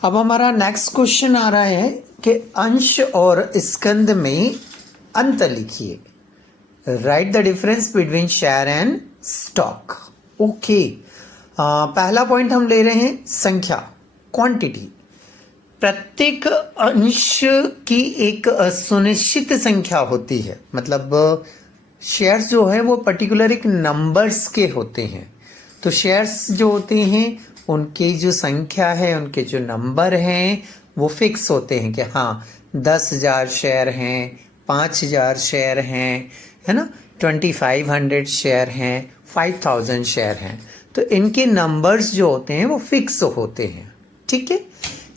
अब हमारा next question आ रहा है कि अंश और स्कंद में अंतर लिखिए। Right the difference between share and stock. Okay, पहला पॉइंट हम ले रहे हैं संख्या, क्वांटिटी। प्रत्येक अंश की एक सुनिश्चित संख्या होती है, मतलब शेयर्स जो है वो पर्टिकुलर एक नंबर्स के होते हैं। तो शेयर्स जो होते हैं उनकी जो संख्या है, उनके जो नंबर हैं वो फिक्स होते हैं कि हाँ 10,000 शेयर हैं, 5,000 शेयर हैं, है ना, 2,500 शेयर हैं, 5,000 शेयर हैं। तो इनके नंबर्स जो होते हैं वो फिक्स होते हैं। ठीक है।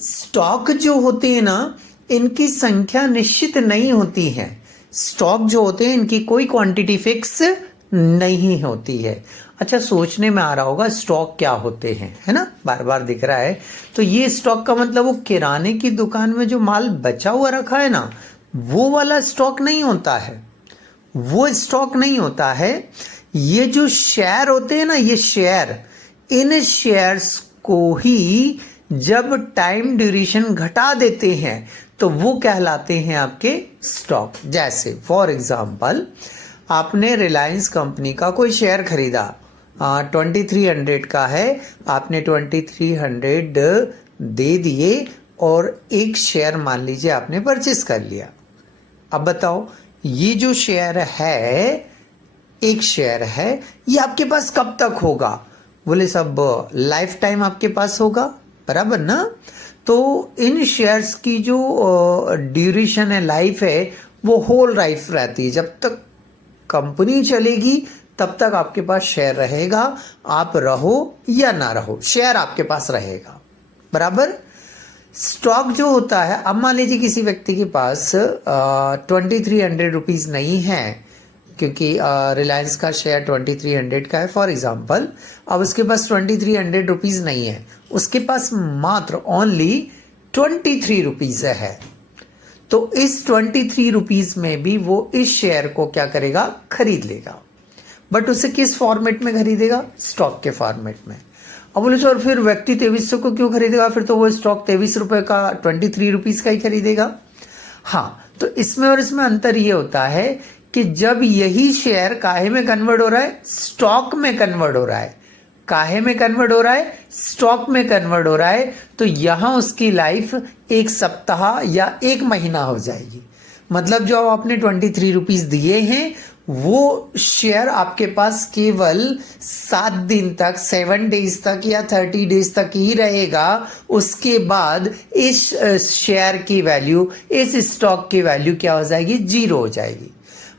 स्टॉक जो होते हैं ना, इनकी संख्या निश्चित नहीं होती है। स्टॉक जो होते हैं इनकी कोई क्वांटिटी फिक्स नहीं होती है। अच्छा, सोचने में आ रहा होगा स्टॉक क्या होते हैं, है ना, बार बार दिख रहा है। तो ये स्टॉक का मतलब वो किराने की दुकान में जो माल बचा हुआ रखा है ना, वो वाला स्टॉक नहीं होता है, वो स्टॉक नहीं होता है। ये जो शेयर होते हैं ना, ये शेयर, इन शेयर्स को ही जब टाइम ड्यूरेशन घटा देते हैं तो वो कहलाते हैं आपके स्टॉक। जैसे फॉर एग्जांपल आपने रिलायंस कंपनी का कोई शेयर खरीदा, 2300 का है, आपने 2300 दे दिए और एक शेयर मान लीजिए आपने परचेस कर लिया। अब बताओ, ये जो शेयर है, एक शेयर है, ये आपके पास कब तक होगा? बोले सब लाइफ टाइम आपके पास होगा, बराबर ना। तो इन शेयर्स की जो ड्यूरेशन है, लाइफ है, वो होल लाइफ रहती है। जब तक कंपनी चलेगी तब तक आपके पास शेयर रहेगा, आप रहो या ना रहो, शेयर आपके पास रहेगा, बराबर। स्टॉक जो होता है, अब मान लीजिए किसी व्यक्ति के पास 2,300 रुपीज नहीं है, क्योंकि रिलायंस का शेयर 2,300 का है फॉर एग्जांपल। अब उसके पास 2,300 रुपीज नहीं है, उसके पास मात्र ओनली 23 रुपीज है। तो इस 23 रुपीज में भी वो इस शेयर को क्या करेगा, खरीद लेगा। बट उसे किस फॉर्मेट में खरीदेगा? स्टॉक के फॉर्मेट में। अब बोले सर फिर व्यक्ति 2300 को क्यों खरीदेगा? फिर तो वो स्टॉक 23 रुपए का 23 रुपीज का ही खरीदेगा। हाँ, तो इसमें और इसमें अंतर ये होता है कि जब यही शेयर काहे में कन्वर्ट हो रहा है? स्टॉक में कन्वर्ट हो रहा है। काहे में कन्वर्ट हो रहा है? स्टॉक में कन्वर्ट हो रहा है। तो यहां उसकी लाइफ एक सप्ताह या एक महीना हो जाएगी। मतलब जो आपने 23 रुपीज दिए हैं, वो शेयर आपके पास केवल 7 दिन तक, 7 डेज तक या 30 डेज तक ही रहेगा। उसके बाद इस शेयर की वैल्यू, इस स्टॉक की वैल्यू क्या हो जाएगी? 0 हो जाएगी।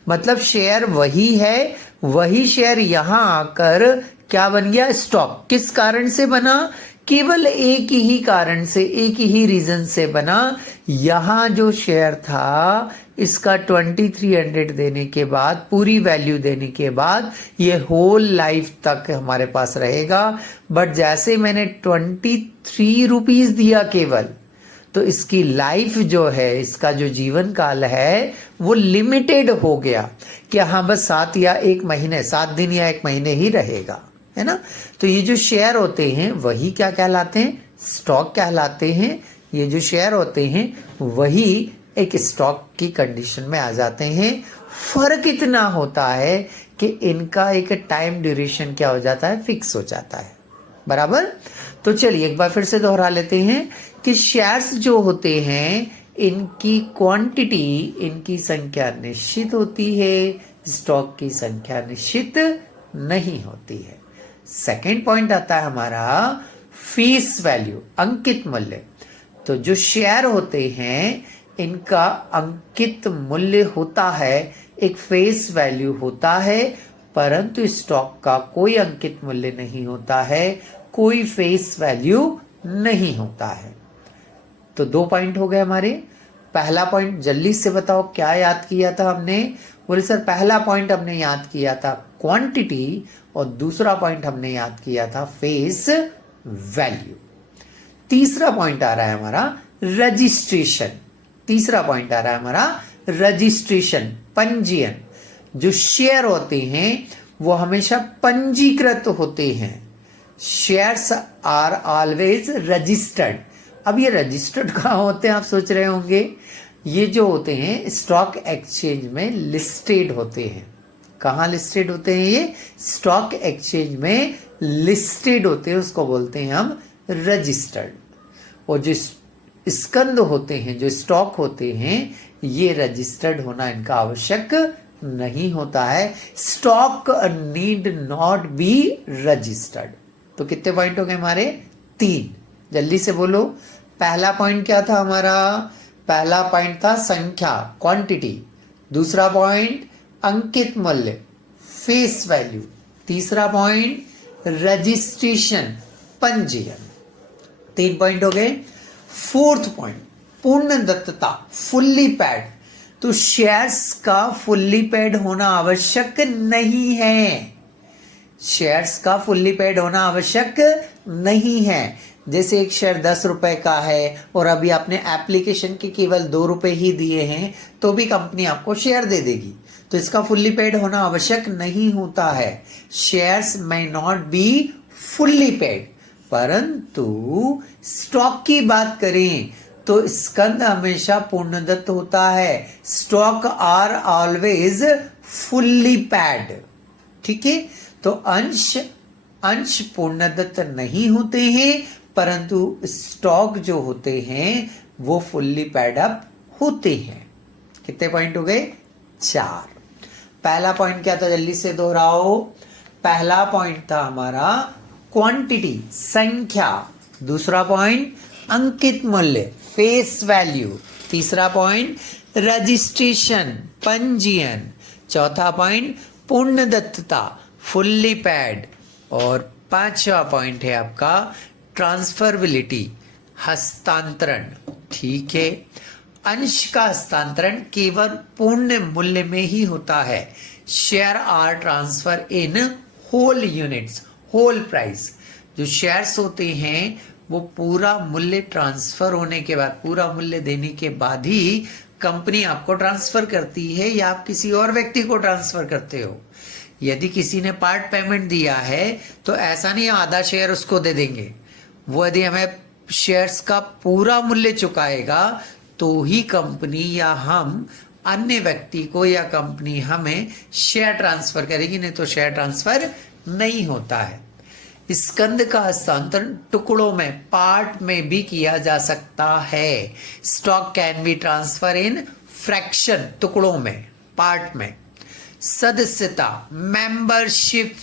मतलब शेयर वही है, वही शेयर यहां आकर क्या बन गया? स्टॉक। किस कारण से बना? केवल एक ही कारण से, एक ही रीजन से बना। यहां जो शेयर था, इसका 2300 देने के बाद, पूरी वैल्यू देने के बाद, ये होल लाइफ तक हमारे पास रहेगा। बट जैसे मैंने 23 रुपीज दिया केवल, तो इसकी लाइफ जो है, इसका जो जीवन काल है, वो लिमिटेड हो गया कि हाँ बस 7 या 1 महीने, 7 दिन या 1 महीने ही रहेगा, है ना। तो ये जो शेयर होते हैं वही क्या कहलाते हैं? स्टॉक कहलाते हैं। ये जो शेयर होते हैं वही एक स्टॉक की कंडीशन में आ जाते हैं। फर्क इतना होता है कि इनका एक टाइम ड्यूरेशन क्या हो जाता है? फिक्स हो जाता है, बराबर। तो चलिए एक बार फिर से दोहरा लेते हैं कि शेयर्स जो होते हैं, इनकी क्वांटिटी, इनकी संख्या निश्चित होती है, स्टॉक की संख्या निश्चित नहीं होती है। सेकेंड पॉइंट आता है हमारा फेस वैल्यू, अंकित मूल्य। तो जो शेयर होते हैं इनका अंकित मूल्य होता है, एक फेस वैल्यू होता है, परंतु स्टॉक का कोई अंकित मूल्य नहीं होता है, कोई फेस वैल्यू नहीं होता है। तो 2 पॉइंट हो गए हमारे। पहला पॉइंट जल्दी से बताओ क्या याद किया था हमने? बोले सर पहला पॉइंट हमने याद किया था क्वांटिटी, और दूसरा पॉइंट हमने याद किया था फेस वैल्यू। तीसरा पॉइंट आ रहा है हमारा रजिस्ट्रेशन। तीसरा पॉइंट आ रहा है हमारा रजिस्ट्रेशन, पंजीयन। जो शेयर होते हैं वो हमेशा पंजीकृत होते हैं। Shares are always registered. अब ये रजिस्टर्ड कहाँ होते हैं आप सोच रहे होंगे, ये जो होते हैं स्टॉक एक्सचेंज में लिस्टेड होते हैं। कहाँ लिस्टेड होते हैं ये? स्टॉक एक्सचेंज में लिस्टेड होते हैं, उसको बोलते हैं हम रजिस्टर्ड। और जो स्कंद होते हैं, जो स्टॉक होते हैं, ये रजिस्टर्ड होना इनका आवश्यक नहीं होता है। Stock need not be registered. तो कितने पॉइंट हो गए हमारे? 3। जल्दी से बोलो। पहला पॉइंट क्या था हमारा? पहला पॉइंट था संख्या, क्वांटिटी। दूसरा पॉइंट अंकित मूल्य, फेस वैल्यू। तीसरा पॉइंट रजिस्ट्रेशन, पंजीयन। 3 पॉइंट हो गए। फोर्थ पॉइंट पूर्णदत्तता, फुल्ली पेड। तो शेयर्स का फुल्ली पेड होना आवश्यक नहीं है। शेयर्स का फुल्ली पेड होना आवश्यक नहीं है। जैसे एक शेयर 10 रुपए का है और अभी आपने एप्लीकेशन के केवल 2 रुपए ही दिए हैं, तो भी कंपनी आपको शेयर दे देगी। तो इसका फुल्ली पेड होना आवश्यक नहीं होता है। Shares may not be fully paid. परंतु स्टॉक की बात करें तो स्कंद हमेशा पूर्णदत्त होता है। Stock are always fully paid. ठीक है, तो अंश पूर्णदत्त नहीं होते हैं, परंतु स्टॉक जो होते हैं वो फुल्ली पैड अप होते हैं। कितने पॉइंट हो गए? 4। पहला पॉइंट क्या था? जल्दी से दोहराओ। पहला पॉइंट था हमारा क्वांटिटी, संख्या। दूसरा पॉइंट अंकित मूल्य, फेस वैल्यू। तीसरा पॉइंट रजिस्ट्रेशन, पंजीयन। चौथा पॉइंट पूर्णदत्तता, फुल्ली पैड। और 5वां पॉइंट है आपका ट्रांसफरबिलिटी, हस्तांतरण। ठीक है, अंश का हस्तांतरण केवल पूर्ण मूल्य में ही होता है। Share are transfer in whole units, whole price. जो शेयर्स होते हैं वो पूरा मूल्य ट्रांसफर होने के बाद, पूरा मूल्य देने के बाद ही कंपनी आपको ट्रांसफर करती है या आप किसी और व्यक्ति को ट्रांसफर करते हो। यदि किसी ने पार्ट पेमेंट दिया है तो ऐसा नहीं आधा शेयर उसको दे देंगे। वो यदि हमें शेयर्स का पूरा मूल्य चुकाएगा तो ही कंपनी या हम अन्य व्यक्ति को या कंपनी हमें शेयर ट्रांसफर करेगी, नहीं तो शेयर ट्रांसफर नहीं होता है। स्कंद का हस्तांतरण टुकड़ों में, पार्ट में भी किया जा सकता है। Stock can be transfer in fraction, टुकड़ों में, पार्ट में। सदस्यता, मेंबरशिप।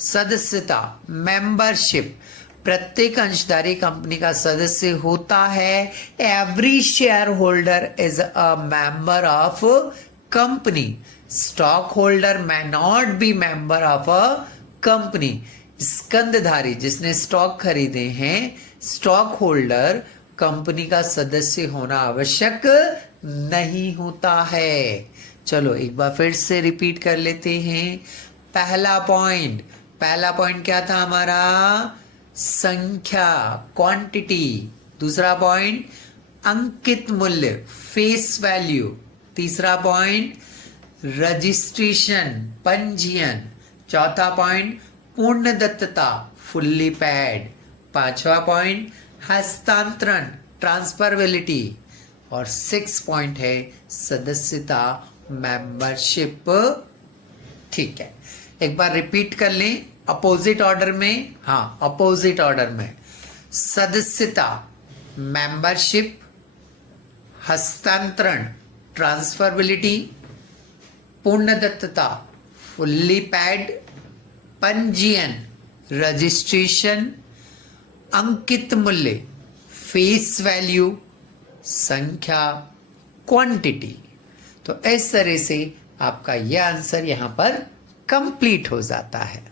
सदस्यता, मेंबरशिप। प्रत्येक अंशधारी कंपनी का सदस्य होता है। Every share holder is a member of company. Stock holder may not be member of a company. स्कंदधारी, जिसने स्टॉक खरीदे हैं, स्टॉक होल्डर कंपनी का सदस्य होना आवश्यक नहीं होता है। चलो एक बार फिर से रिपीट कर लेते हैं। पहला पॉइंट क्या था हमारा? संख्या, क्वांटिटी। दूसरा पॉइंट अंकित मूल्य, फेस वैल्यू। तीसरा पॉइंट रजिस्ट्रेशन, पंजीयन। चौथा पॉइंट पूर्णदत्तता, फुल्ली पैड। 5वां पॉइंट हस्तांतरण, ट्रांसफरबिलिटी। और 6 पॉइंट है सदस्यता, मेंबरशिप। ठीक है, एक बार रिपीट कर लें अपोजिट ऑर्डर में। हाँ, अपोजिट ऑर्डर में। सदस्यता, मेंबरशिप। हस्तांतरण, ट्रांसफरबिलिटी। पूर्णदत्तता, फुल्ली पैड। पंजीयन, रजिस्ट्रेशन। अंकित मूल्य, फेस वैल्यू। संख्या, क्वांटिटी। तो इस तरह से आपका यह आंसर यहां पर कंप्लीट हो जाता है।